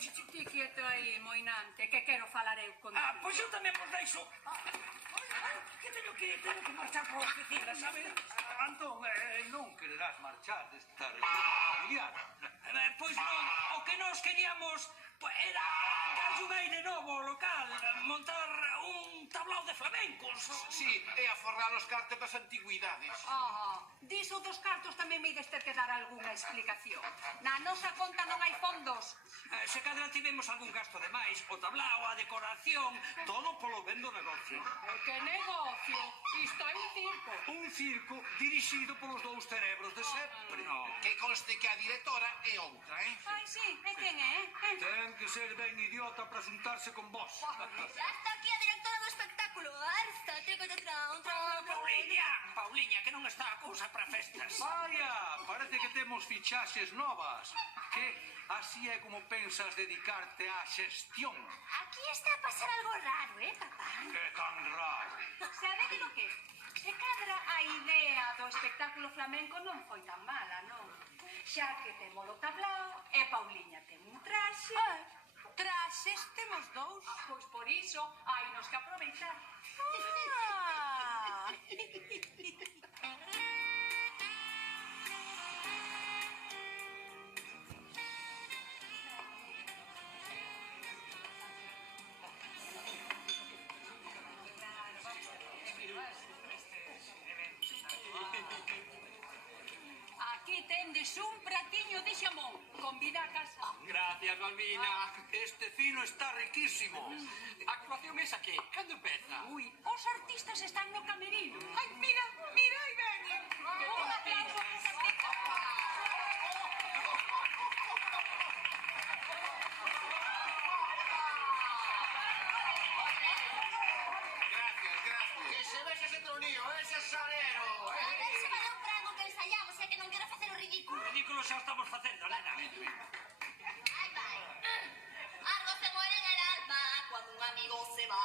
Ti quieto aí, moinante, que quero falar eu contigo. Pois eu tamén vos deixo. Que teño que marchar para a oficina, sabes? Antón, non quererás marchar desta reunión familiar. Pois non, o que nos queríamos era darlle un aire novo ao local, montar un tablao de flamencos. Sí, e aforrar os cartos das antigüidades. Diso dos cartos tamén me ides ter que dar algunha explicación. Na nosa conta non hai fondos. Se cadra tivemos algún gasto de máis, o tablao, a decoración, Todo polo ben do negocio. Que negocio? Isto é un circo. Un circo dirixido polos dous cerebros de sempre. Que conste que a directora é outra, Ai, sí, e quen é? Ten que ser ben idiota para xuntarse con vos. Ya está aquí a directora do espectáculo. Arsta, trigo de Pauliña, que non está a cousa para festas. Vaya, parece que temos fichaxes novas. Que así é como pensas dedicarte á xestión. Aquí está a pasar algo raro, papá? Que tan raro. Sabe lo que? Se cadra a idea do espectáculo flamenco non foi tan mala, non? Xa que temos o tablao e Pauliña ten un traxe. Traxes temos dous. Pois por iso hai nos que aproveitar. Aquí tendes un pratiño de xamón. Convida a casa. Gracias, Balbina. Este fino está riquísimo. A actuación esa que? Cando empeza? Ui, os artistas están no camerino. Ai, mira, aí veñen. Un aplauso a os artistas. gracias. Que se vexe ese tronío, ese salero. A ver se vai un frango que ensayamos, que non quero facer o ridículo. Ridículo xa estamos facendo, nena. Ahí vai. Algo se muere en el alma cuando un amigo se va.